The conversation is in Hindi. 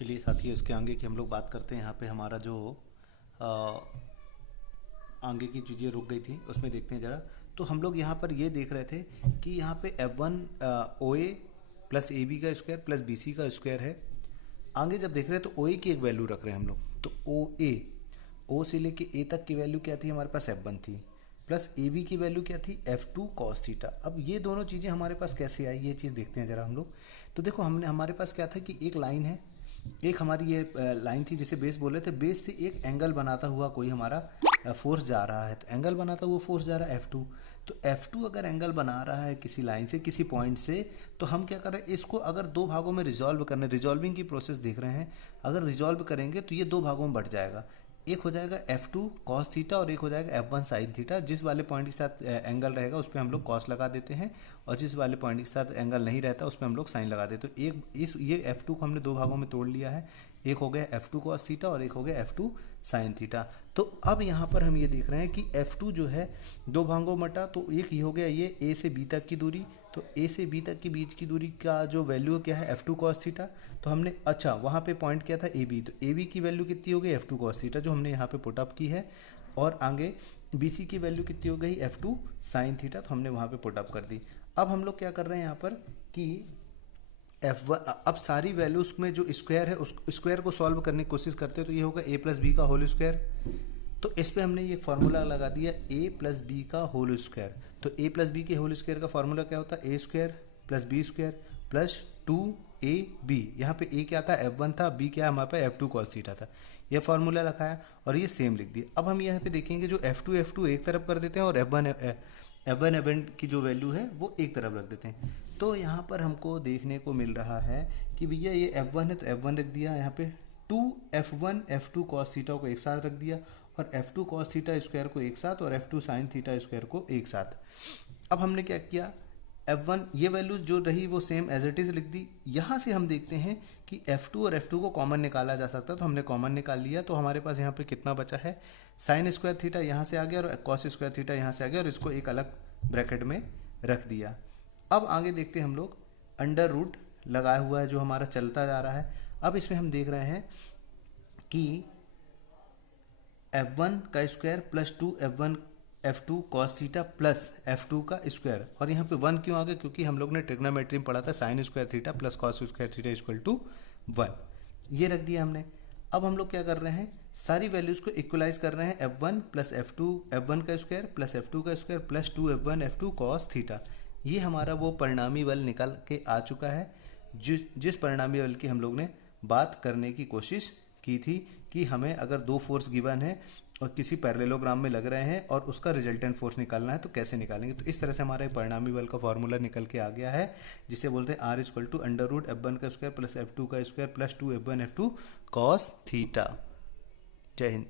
चलिए साथियों, इसके आगे की हम लोग बात करते हैं। यहाँ पे हमारा जो आ, आगे की चीज़ें रुक गई थी उसमें देखते हैं ज़रा। तो हम लोग यहाँ पर ये देख रहे थे कि यहाँ पे F1 O A plus A B का स्क्वायर प्लस बी सी का स्क्वायर है। आगे जब देख रहे हैं तो ओ ए की एक वैल्यू रख रहे हैं हम लोग। तो ओ से लेके ए तक की वैल्यू क्या थी हमारे पास F1 थी, प्लस ए बी की वैल्यू क्या थी F2 कॉस थीटा। अब ये दोनों चीज़ें हमारे पास कैसे आई ये चीज़ देखते हैं ज़रा हम लोग। तो देखो हमने हमारे पास क्या था कि एक लाइन है, एक हमारी ये लाइन थी जिसे बेस बोल रहे थे। बेस से एक एंगल बनाता हुआ कोई हमारा फोर्स जा रहा है, तो एंगल बनाता हुआ फोर्स जा रहा है F2। तो F2 अगर एंगल बना रहा है किसी लाइन से किसी पॉइंट से, तो हम क्या कर रहे हैं, इसको अगर दो भागों में रिजॉल्व करने, रिजॉल्विंग की प्रोसेस देख रहे हैं। अगर रिजॉल्व करेंगे तो ये दो भागों में बढ़ जाएगा। एक हो जाएगा F2 कॉस थीटा और एक हो जाएगा F1 साइन थीटा। जिस वाले पॉइंट के साथ एंगल रहेगा उस पर हम लोग कॉस लगा देते हैं, और जिस वाले पॉइंट के साथ एंगल नहीं रहता उस पर हम लोग साइन लगा देते हैं। तो ये F2 को हमने दो भागों में तोड़ लिया है। एक हो गया F2 कॉस थीटा और एक हो गया F2 साइन थीटा। तो अब यहाँ पर हम ये देख रहे हैं कि F2 जो है दो भागों में बटा, तो एक ये हो गया ये A से B तक की दूरी। तो A से B तक के बीच की दूरी का जो वैल्यू क्या है F2 कॉस थीटा। तो हमने अच्छा वहाँ पे पॉइंट किया था AB, तो AB की वैल्यू कितनी हो गई F2 कॉस थीटा जो हमने यहाँ पे पुटअप की है। और आगे BC की वैल्यू कितनी हो गई F2 साइन थीटा, तो हमने वहाँ पे पुटअप कर दी। अब हम लोग क्या कर रहे हैं यहाँ पर कि F1 अब सारी वैल्यूज में जो स्क्वायर है उस स्क्वायर को सॉल्व करने की कोशिश करते हैं। तो ये होगा a प्लस बी का होल स्क्वायर। तो इस पे हमने ये फार्मूला लगा दिया a प्लस बी का होल स्क्वायर। तो a प्लस बी के होल स्क्वायर का फार्मूला क्या होता है, a square plus B square plus 2ab। यहाँ पे a क्या था F1 था, b क्या हमारे पास F2 कॉस थीटा था। ये फार्मूला रखा है और ये सेम लिख दिया। अब हम यहाँ पे देखेंगे जो F2 एक तरफ कर देते हैं और F1 की जो वैल्यू है वो एक तरफ रख देते हैं। तो यहाँ पर हमको देखने को मिल रहा है कि भैया ये F1 है तो F1 रख दिया, यहाँ पे 2F1 F2 कॉस थीटा को एक साथ रख दिया और F2 कॉस थीटा स्क्वायर को एक साथ और F2 साइन थीटा स्क्वायर को एक साथ। अब हमने क्या किया, F1 ये वैल्यू जो रही वो सेम एज इट इज़ लिख दी। यहाँ से हम देखते हैं कि F2 और F2 को कॉमन निकाला जा सकता है, तो हमने कॉमन निकाल लिया। तो हमारे पास यहाँ पे कितना बचा है, साइन स्क्वायर थीटा यहाँ से आ गया और कॉस स्क्वायर थीटा यहाँ से आ गया और इसको एक अलग ब्रैकेट में रख दिया। अब आगे देखते हैं हम लोग, अंडर रूट लगाया हुआ है जो हमारा चलता जा रहा है। अब इसमें हम देख रहे हैं कि F1 का square plus 2F1 F2 cos theta plus F2 का स्क्वायर, और यहाँ पे 1 क्यों आ गया, क्योंकि हम लोग ने ट्रिग्नोमेट्री में पढ़ा था sine square theta plus cos square theta equal to 1। ये रख दिया हमने। अब हम लोग क्या कर रहे हैं, सारी वैल्यूज़ को इक्वलाइज कर रहे हैं। F1 प्लस F2 F1 का स्क्वायर प्लस F2 का square plus 2F1 F2 cos theta. ये हमारा वो परिणामी बल निकल के आ चुका है जिस परिणामी बल की हम लोग ने बात करने की कोशिश की थी कि हमें अगर दो फोर्स गिवन है और किसी पैरेललोग्राम में लग रहे हैं और उसका रिजल्टेंट फोर्स निकालना है तो कैसे निकालेंगे। तो इस तरह से हमारा परिणामी बल का फॉर्मूला निकल के आ गया है, जिसे बोलते हैं R equal to under root F1 का स्क्वायर प्लस F2 का square plus 2F1 F2 cos theta. जय हिंद।